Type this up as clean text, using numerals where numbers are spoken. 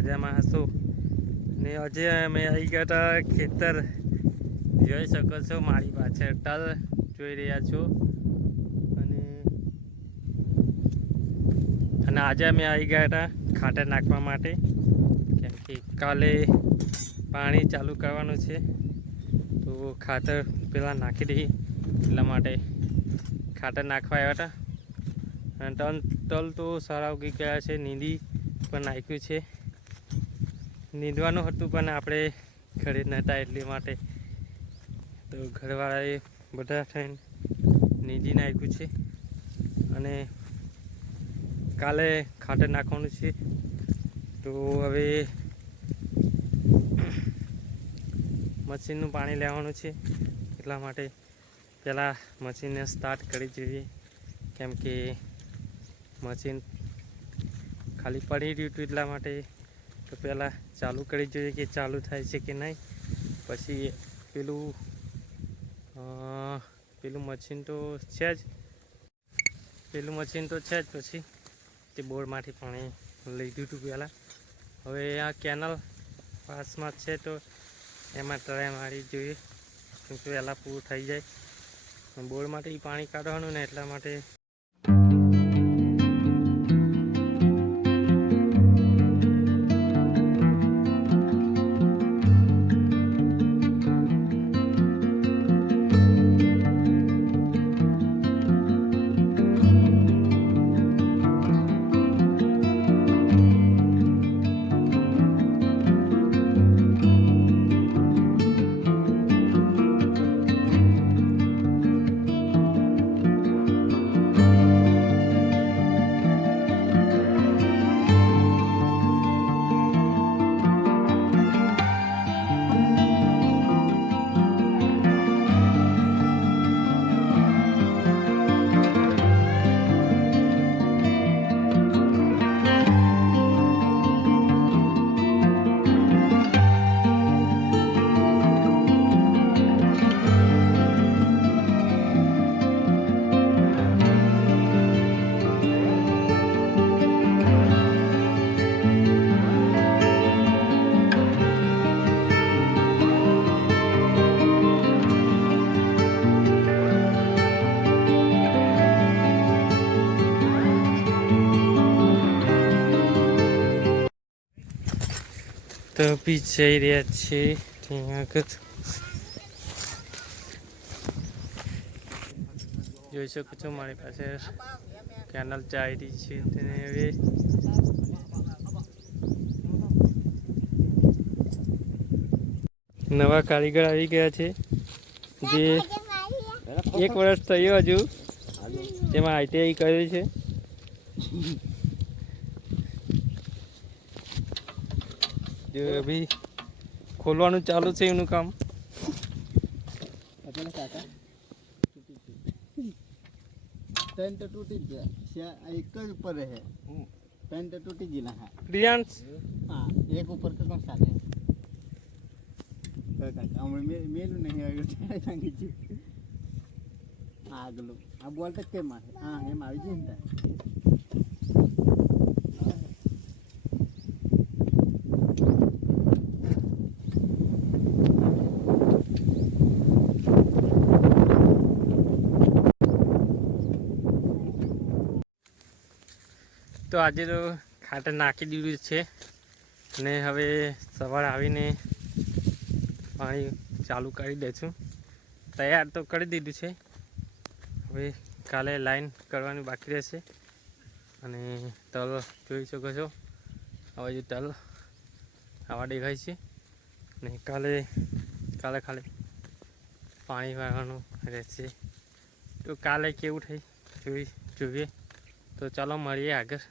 મજામાં હશો ને આજે અમે આવી ગયા હતા ખેતર જોઈ શકો છો મારી પાછળ તલ જોઈ રહ્યા છો અને આજે અમે આવી ગયા હતા ખાતર નાખવા માટે કેમ કે કાલે પાણી ચાલુ કરવાનું છે તો ખાતર પેલા નાખી દઈએ એટલા માટે ખાતર નાખવા આવ્યા હતા અને તલ તો સારા ઉગી ગયા છે નીંદી પણ નાખ્યું છે નીંદવાનું હતું પણ આપણે ઘરે નહોતા એટલી માટે તો ઘરવાળાએ બધા થઈને નીંદી નાખ્યું છે અને કાલે ખાતર નાખવાનું છે તો હવે મશીનનું પાણી લેવાનું છે એટલા માટે પહેલાં મશીનને સ્ટાર્ટ કરી જોઈએ કેમ કે મશીન ખાલી પડી રહ્યું હતું એટલા માટે તો પહેલાં ચાલુ કરી જોઈએ કે ચાલુ થાય છે કે નહીં પછી પેલું મશીન તો છે જ પછી તે બોરમાંથી પાણી લઈ દીધું પહેલાં હવે આ કેનલ પાસમાં છે તો એમાં ટ્રાય મારી જોઈએ કેમ કે પહેલાં પૂરું થઈ જાય બોરમાંથી પાણી કાઢવાનું ને એટલા માટે તો બી જઈ રહ્યા છે ત્યાં આગળ જોઈ શકો છો મારી પાસે કેનલ ચાલી રહી છે તેને હવે નવા કારીગર આવી ગયા છે જે 1 વર્ષ થયું હજુ તેમાં ITI કર્યું છે जो अभी खोलवानु चालू है उन्होंने काम पेन तो टूटी गया एक तो ऊपर है पेन तो टूटी गया है प्रियांश हाँ एक ऊपर का कौन सा है मेलू नहीं आगलो अब बोलते के मार हाँ है मारी चिंता તો આજે તો ખાતર નાખી દીધું છે અને હવે સવારે આવીને પાણી ચાલુ કરી દઈશું તૈયાર તો કરી દીધું છે હવે કાલે લાઈન કરવાની બાકી રહેશે અને તલ જોઈ શકો છો આ બાજુ તલ આવા દેખાય છે અને કાલે ખાલી પાણી વાળવાનું રહેશે તો કાલે કેવું થાય જોઈએ તો ચાલો મળીએ આગળ